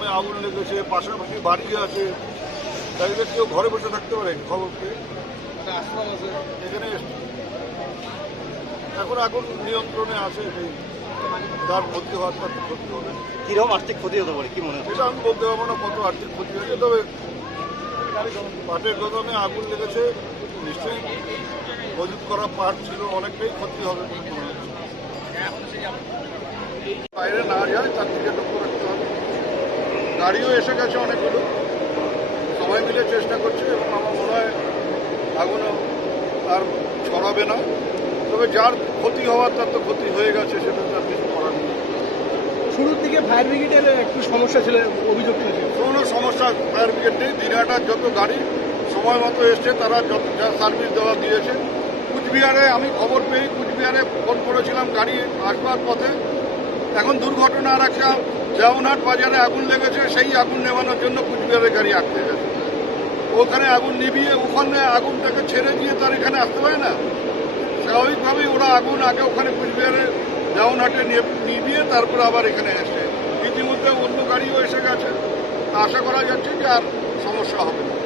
গোদামে আগুন লেগেছে পাশাপাশি বাড়ি আছে। তাদের কেউ ঘরে বসে থাকতে পারে খবর পেয়ে এখানে এখন আগুন নিয়ন্ত্রণে আছে তার ক্ষতি হওয়ার তার ক্ষতি হবে। কীরকম আর্থিক ক্ষতি হতে পারে কি মনে হয়? সেটা আমি বলতে পারব না কত আর্থিক ক্ষতি হয়েছে তবে পাটের গোদামে আগুন লেগেছে। নিশ্চয়ই মজুত করা পাট ছিল অনেকটাই ক্ষতি হবে বলে মনে হচ্ছে। বাইরে না যায় তার দিকে গাড়িও এসে গেছে অনেকগুলো। সবাই মিলে চেষ্টা করছে এবং আমার মনে হয় আগুনও আর ছড়াবে না। তবে যার ক্ষতি হওয়ার তার তো ক্ষতি হয়ে গেছে সেটা তার কিছু করার নেই। শুরুর দিকে ফায়ার ব্রিগেডের একটু সমস্যা ছিল অভিযোগ তুলেছে কোনো সমস্যা ফায়ার ব্রিগেড নেই দিনহাটার যত গাড়ি সময় মতো এসছে তারা যত যা সার্ভিস দেওয়া দিয়েছে। কুচবিহারে আমি খবর পেয়ে কুচবিহারে ফোন করেছিলাম গাড়ি আসবার পথে। এখন দুর্ঘটনা আর একটা দেওনাট বাজারে আগুন লেগেছে, সেই আগুন নেভানোর জন্য কুচবিহারের গাড়ি আটকে গেছে। ওখানে আগুন নিভিয়ে, ওখানে আগুনটাকে ছেড়ে দিয়ে তার এখানে আসতে পারে না। স্বাভাবিকভাবেই ওরা আগুন আগে ওখানে কুচবিহারে দেওনাটে নিভিয়ে তারপরে আবার এখানে এসছে ইতিমধ্যে অন্য গাড়িও এসে গেছে। আশা করা যাচ্ছে যে আর সমস্যা হবে না।